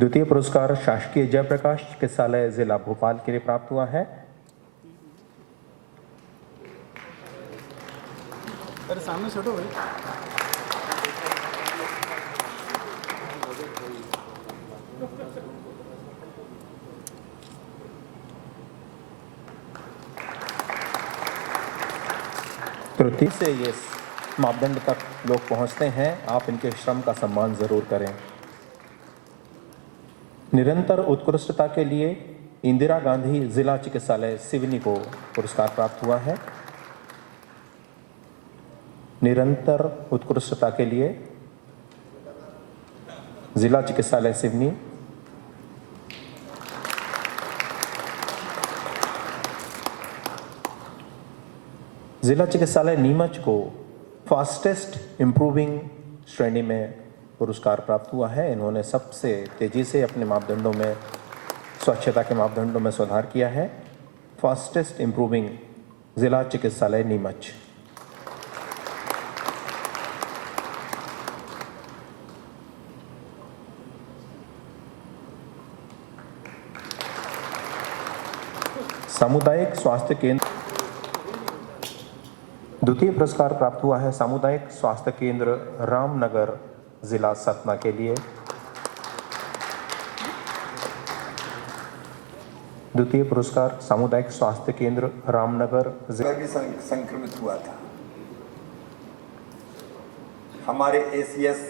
द्वितीय पुरस्कार शासकीय जयप्रकाश चिकित्सालय जिला भोपाल के लिए प्राप्त हुआ है। अरे सामने छोड़ो भाई। तृतीय से ये मापदंड तक लोग पहुंचते हैं, आप इनके श्रम का सम्मान जरूर करें। निरंतर उत्कृष्टता के लिए इंदिरा गांधी जिला चिकित्सालय सिवनी को पुरस्कार प्राप्त हुआ है। निरंतर उत्कृष्टता के लिए जिला चिकित्सालय सिवनी जिला चिकित्सालय नीमच को फास्टेस्ट इम्प्रूविंग श्रेणी में पुरस्कार प्राप्त हुआ है। इन्होंने सबसे तेजी से अपने मापदंडों में, स्वच्छता के मापदंडों में सुधार किया है। फास्टेस्ट इम्प्रूविंग जिला चिकित्सालय नीमच। सामुदायिक स्वास्थ्य केंद्र द्वितीय पुरस्कार प्राप्त हुआ है सामुदायिक स्वास्थ्य केंद्र रामनगर जिला सतना के लिए। द्वितीय पुरस्कार सामुदायिक स्वास्थ्य केंद्र रामनगर जिला भी संक्रमित हुआ था। हमारे ACS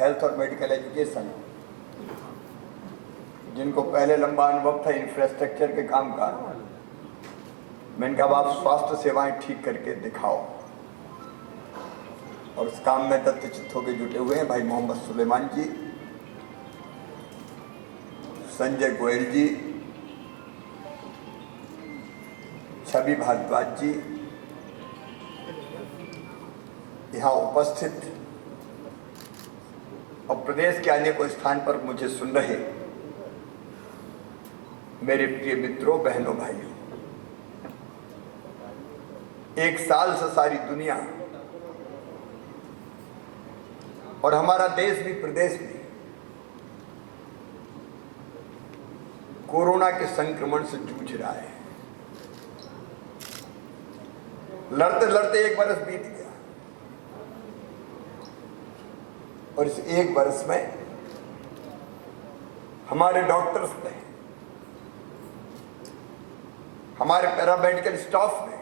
हेल्थ और मेडिकल एजुकेशन, जिनको पहले लंबा अनुभव था इंफ्रास्ट्रक्चर के काम का, मैंने कहा आप स्वास्थ्य सेवाएं ठीक करके दिखाओ, और उस काम में तत्चित होकर जुटे हुए हैं भाई मोहम्मद सुलेमान जी, संजय गोयल जी, छवि भारद्वाज जी, यहाँ उपस्थित और प्रदेश के अनेक स्थान पर मुझे सुन रहे मेरे प्रिय मित्रों, बहनों, भाइयों। एक साल से सारी दुनिया और हमारा देश भी, प्रदेश भी कोरोना के संक्रमण से जूझ रहा है। लड़ते लड़ते एक बरस बीत गया, और इस एक बरस में हमारे डॉक्टर्स ने, हमारे पैरामेडिकल स्टाफ ने,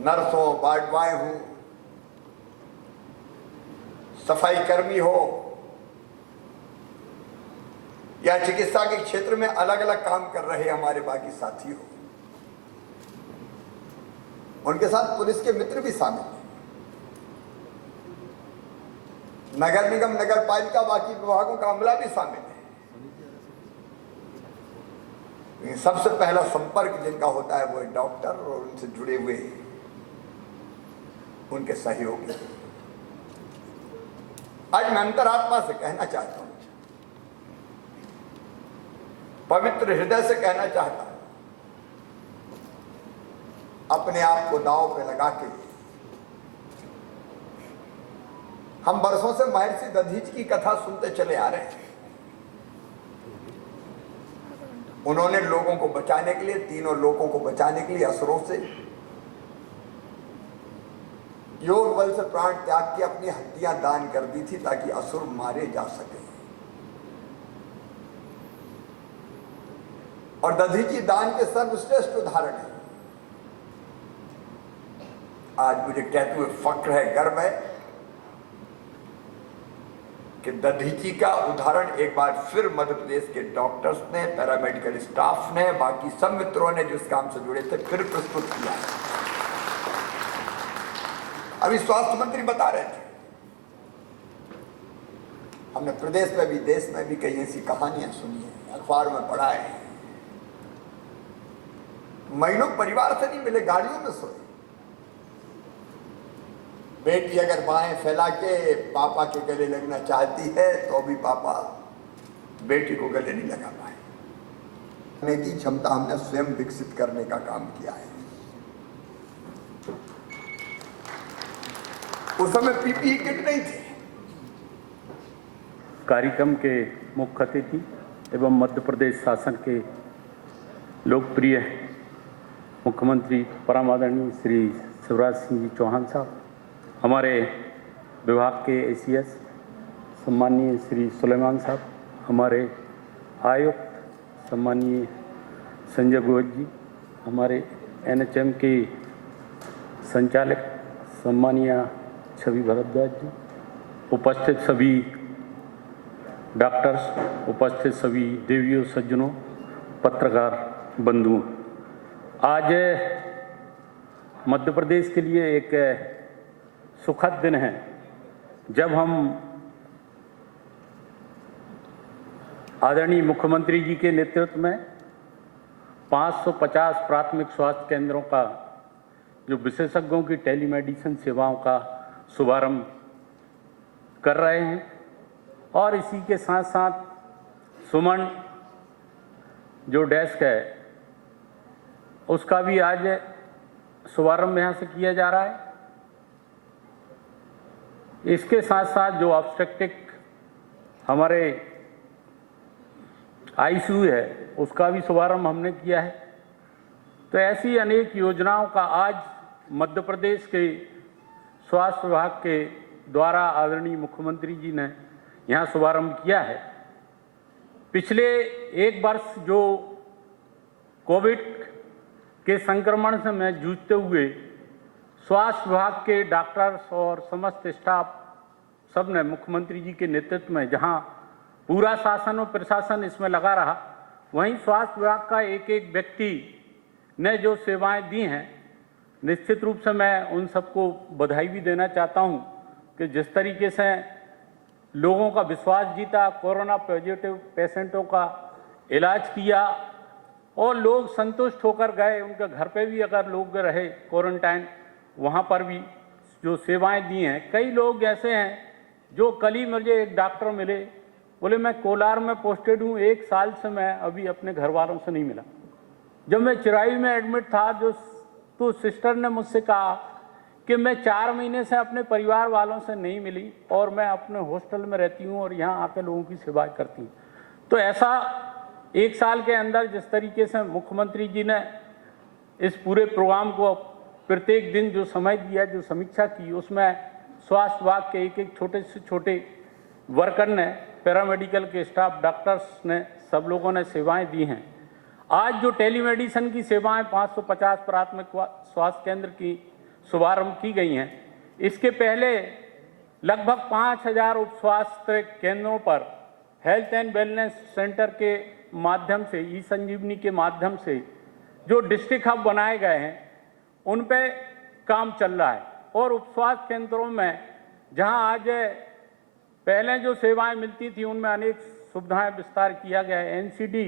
नर्सों, वार्डवाएं हों, सफाई कर्मी हो या चिकित्सा के क्षेत्र में अलग अलग काम कर रहे हमारे बाकी साथी हो, उनके साथ पुलिस के मित्र भी शामिल हैं, नगर निगम, नगर पालिका, बाकी विभागों का अमला भी शामिल है। सबसे पहला संपर्क जिनका होता है वो डॉक्टर और उनसे जुड़े हुए उनके सहयोगी। आज मैं अंतरात्मा से कहना चाहता हूं, पवित्र हृदय से कहना चाहता हूं, अपने आप को दांव पे लगा के हम बरसों से महर्षि दधीच की कथा सुनते चले आ रहे हैं। उन्होंने लोगों को बचाने के लिए, तीनों लोगों को बचाने के लिए असुरों से योग बल से प्राण त्याग के अपनी हड्डियां दान कर दी थी ताकि असुर मारे जा सके। और दधीची दान के सर्वश्रेष्ठ उदाहरण है। आज मुझे कहते हुए फक्र है, गर्व है कि दधीची का उदाहरण एक बार फिर मध्य प्रदेश के डॉक्टर्स ने, पैरामेडिकल स्टाफ ने, बाकी सब मित्रों ने जो इस काम से जुड़े थे, फिर प्रस्तुत किया। अभी स्वास्थ्य मंत्री बता रहे थे, हमने प्रदेश में भी, देश में भी कई ऐसी कहानियां सुनी है, अखबार में पढ़ा है। महीनों परिवार से नहीं मिले, गाड़ियों में सोए। बेटी अगर बाहें फैला के पापा के गले लगना चाहती है तो भी पापा बेटी को गले नहीं लगा पाए। की क्षमता हमने स्वयं विकसित करने का काम किया है। उस समय पीपीई किट नहीं थी। कार्यक्रम के मुख्य अतिथि एवं मध्य प्रदेश शासन के लोकप्रिय मुख्यमंत्री परम आदरणीय श्री शिवराज सिंह जी चौहान साहब, हमारे विभाग के एसीएस सम्मानीय श्री सुलेमान साहब, हमारे आयुक्त सम्मानीय संजय गोयल जी, हमारे एनएचएम के संचालक सम्मानीय छवि भारद्वाज जी, उपस्थित सभी डॉक्टर्स, उपस्थित सभी देवियों सज्जनों, पत्रकार बंधुओं, आज मध्य प्रदेश के लिए एक सुखद दिन है जब हम आदरणीय मुख्यमंत्री जी के नेतृत्व में 550 प्राथमिक स्वास्थ्य केंद्रों का जो विशेषज्ञों की टेलीमेडिसिन सेवाओं का शुभारंभ कर रहे हैं और इसी के साथ साथ सुमन जो डेस्क है उसका भी आज शुभारंभ यहाँ से किया जा रहा है। इसके साथ साथ जो ऑब्स्टेट्रिक हमारे आईसीयू है उसका भी शुभारंभ हमने किया है। तो ऐसी अनेक योजनाओं का आज मध्य प्रदेश के स्वास्थ्य विभाग के द्वारा आदरणीय मुख्यमंत्री जी ने यहाँ शुभारंभ किया है। पिछले एक वर्ष जो कोविड के संक्रमण से में जूझते हुए स्वास्थ्य विभाग के डॉक्टर्स और समस्त स्टाफ सब ने मुख्यमंत्री जी के नेतृत्व में जहां पूरा शासन और प्रशासन इसमें लगा रहा, वहीं स्वास्थ्य विभाग का एक एक व्यक्ति ने जो सेवाएं दी हैं, निश्चित रूप से मैं उन सबको बधाई भी देना चाहता हूं कि जिस तरीके से लोगों का विश्वास जीता, कोरोना पॉजिटिव पेशेंटों का इलाज किया और लोग संतुष्ट होकर गए। उनके घर पे भी अगर लोग रहे क्वारंटाइन, वहाँ पर भी जो सेवाएं दी हैं। कई लोग ऐसे हैं जो कल ही मुझे एक डॉक्टर मिले, बोले मैं कोलार में पोस्टेड हूँ, 1 साल से मैं अभी अपने घर वालों से नहीं मिला। जब मैं चिराई में एडमिट था तो सिस्टर ने मुझसे कहा कि मैं 4 महीने से अपने परिवार वालों से नहीं मिली और मैं अपने हॉस्टल में रहती हूँ और यहाँ आके लोगों की सेवाएं करती हूँ। तो ऐसा 1 साल के अंदर जिस तरीके से मुख्यमंत्री जी ने इस पूरे प्रोग्राम को प्रत्येक दिन जो समय दिया, जो समीक्षा की, उसमें स्वास्थ्य विभाग के एक एक छोटे से छोटे वर्कर ने, पैरामेडिकल के स्टाफ, डॉक्टर्स ने, सब लोगों ने सेवाएं दी हैं। आज जो टेलीमेडिसिन की सेवाएं 550 प्राथमिक स्वास्थ्य केंद्र की शुभारंभ की गई हैं, इसके पहले लगभग 5000 उप स्वास्थ्य केंद्रों पर हेल्थ एंड वेलनेस सेंटर के माध्यम से, ई संजीवनी के माध्यम से जो डिस्ट्रिक्ट हब बनाए गए हैं उन पे काम चल रहा है। और उप स्वास्थ्य केंद्रों में जहां आज पहले जो सेवाएं मिलती थी उनमें अनेक सुविधाएं विस्तार किया गया है। एनसीडी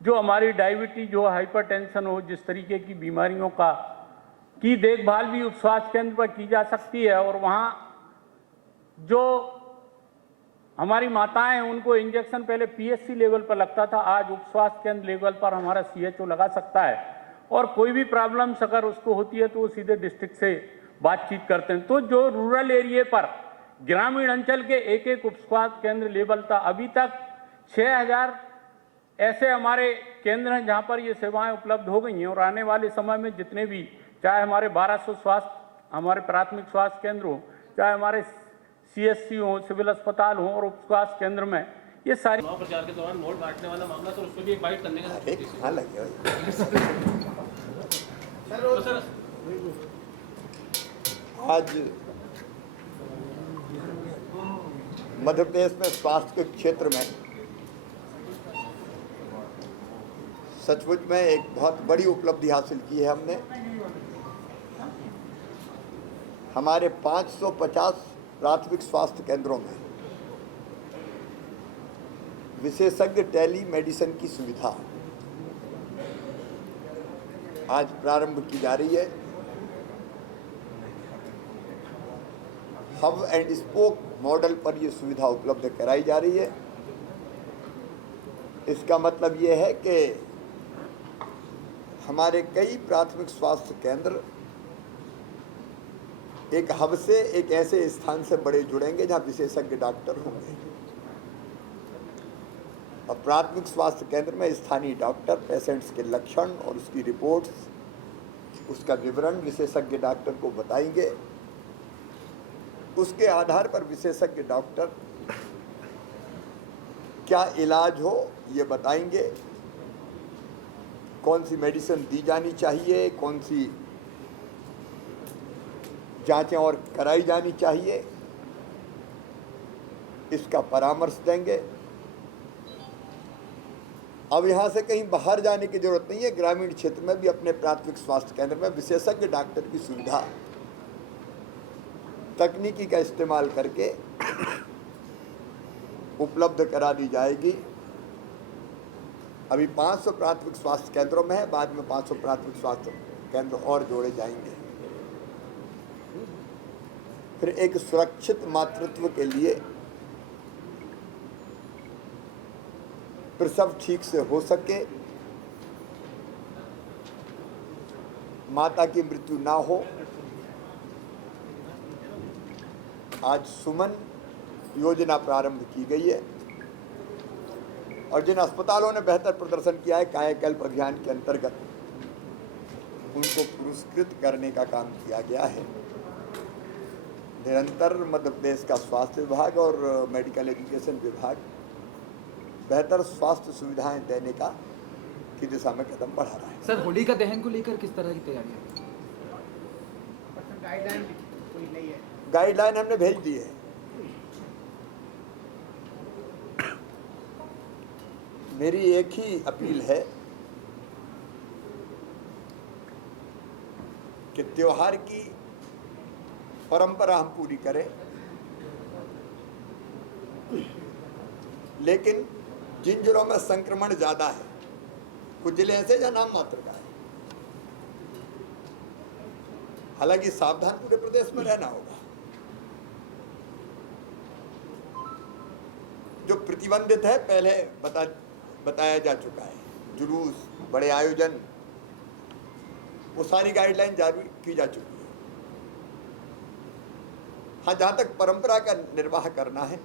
जो हमारी डायबिटीज हो, हाइपरटेंशन हो, जिस तरीके की बीमारियों का की देखभाल भी उप स्वास्थ्य केंद्र पर की जा सकती है। और वहाँ जो हमारी माताएं हैं उनको इंजेक्शन पहले पीएचसी लेवल पर लगता था, आज उप स्वास्थ्य केंद्र लेवल पर हमारा सीएचओ लगा सकता है। और कोई भी प्रॉब्लम्स अगर उसको होती है तो वो सीधे डिस्ट्रिक्ट से बातचीत करते हैं। तो जो रूरल एरिया पर ग्रामीण अंचल के एक एक उप स्वास्थ्य केंद्र लेवल था, अभी तक 6000 ऐसे हमारे केंद्र हैं जहाँ पर ये सेवाएं उपलब्ध हो गई हैं। और आने वाले समय में जितने भी, चाहे हमारे 1200 स्वास्थ्य हमारे प्राथमिक स्वास्थ्य केंद्र हो, चाहे हमारे सीएससी हो, सिविल अस्पताल हो और उप स्वास्थ्य केंद्र में, ये सारी चुनाव प्रचार के दौरान वोट बांटने वाला मामला, सर, उस पर भी एक बाइट करने का एक हाँ लगे तो सर आज मध्य प्रदेश में स्वास्थ्य के क्षेत्र में सचमुच में एक बहुत बड़ी उपलब्धि हासिल की है हमने। हमारे 550 प्राथमिक स्वास्थ्य केंद्रों में विशेषज्ञ टेलीमेडिसिन की सुविधा आज प्रारंभ की जा रही है। हब एंड स्पोक मॉडल पर यह सुविधा उपलब्ध कराई जा रही है। इसका मतलब ये है कि हमारे कई प्राथमिक स्वास्थ्य केंद्र एक हब से, एक ऐसे स्थान से बड़े जुड़ेंगे जहां विशेषज्ञ डॉक्टर होंगे। और प्राथमिक स्वास्थ्य केंद्र में स्थानीय डॉक्टर पेशेंट्स के लक्षण और उसकी रिपोर्ट्स, उसका विवरण विशेषज्ञ डॉक्टर को बताएंगे। उसके आधार पर विशेषज्ञ डॉक्टर क्या इलाज हो ये बताएंगे, कौन सी मेडिसिन दी जानी चाहिए, कौन सी जांचें और कराई जानी चाहिए, इसका परामर्श देंगे। अब यहाँ से कहीं बाहर जाने की जरूरत नहीं है। ग्रामीण क्षेत्र में भी अपने प्राथमिक स्वास्थ्य केंद्र में विशेषज्ञ डॉक्टर की सुविधा तकनीकी का इस्तेमाल करके उपलब्ध करा दी जाएगी। अभी 500 प्राथमिक स्वास्थ्य केंद्रों में है, बाद में 500 प्राथमिक स्वास्थ्य केंद्र और जोड़े जाएंगे। फिर एक सुरक्षित मातृत्व के लिए प्रसव ठीक से हो सके, माता की मृत्यु ना हो, आज सुमन योजना प्रारंभ की गई है और जिन अस्पतालों ने बेहतर प्रदर्शन किया है कायाकल्प अभियान के अंतर्गत उनको पुरस्कृत करने का काम किया गया है। निरंतर मध्य प्रदेश का स्वास्थ्य विभाग और मेडिकल एजुकेशन विभाग बेहतर स्वास्थ्य सुविधाएं देने की दिशा में कदम बढ़ा रहा है। सर, होली का दहन को लेकर किस तरह की तैयारियां? गाइडलाइन हमने भेज दी है। मेरी एक ही अपील है कि त्योहार की परंपरा हम पूरी करें, लेकिन जिन जिलों में संक्रमण ज्यादा है, कुछ जिले ऐसे जहां नाम मात्र का है, हालांकि सावधान पूरे प्रदेश में रहना होगा। जो प्रतिबंधित है पहले बताया जा चुका है, जुलूस, बड़े आयोजन, वो सारी गाइडलाइन जारी की जा चुकी है। हाँ, जहां तक परंपरा का निर्वाह करना है,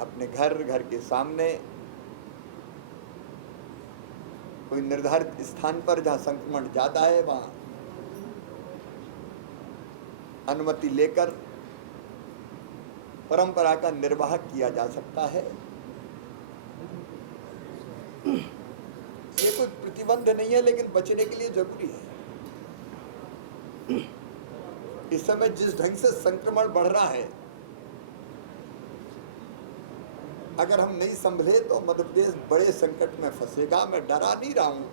अपने घर के सामने कोई निर्धारित स्थान पर जहां संक्रमण ज्यादा है वहां अनुमति लेकर परंपरा का निर्वाह किया जा सकता है। ये कोई प्रतिबंध नहीं है, लेकिन बचने के लिए जरूरी है। इस समय जिस ढंग से संक्रमण बढ़ रहा है, अगर हम नहीं संभले तो मध्य प्रदेश बड़े संकट में फंसेगा। मैं डरा नहीं रहा हूं,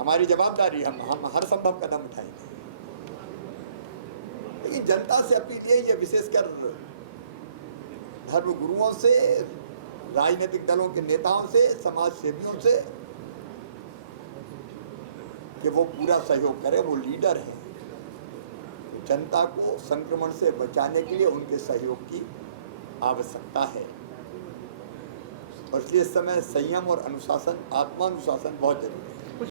हमारी जवाबदारी, हम हर संभव कदम उठाएंगे। लेकिन जनता से अपील ये विशेषकर धर्म गुरुओं से, राजनीतिक दलों के नेताओं से, समाज सेवियों से, कि वो पूरा सहयोग करें। वो लीडर हैं, जनता को संक्रमण से बचाने के लिए उनके सहयोग की आवश्यकता है और इसलिए इस समय संयम और अनुशासन, आत्मानुशासन बहुत जरूरी है।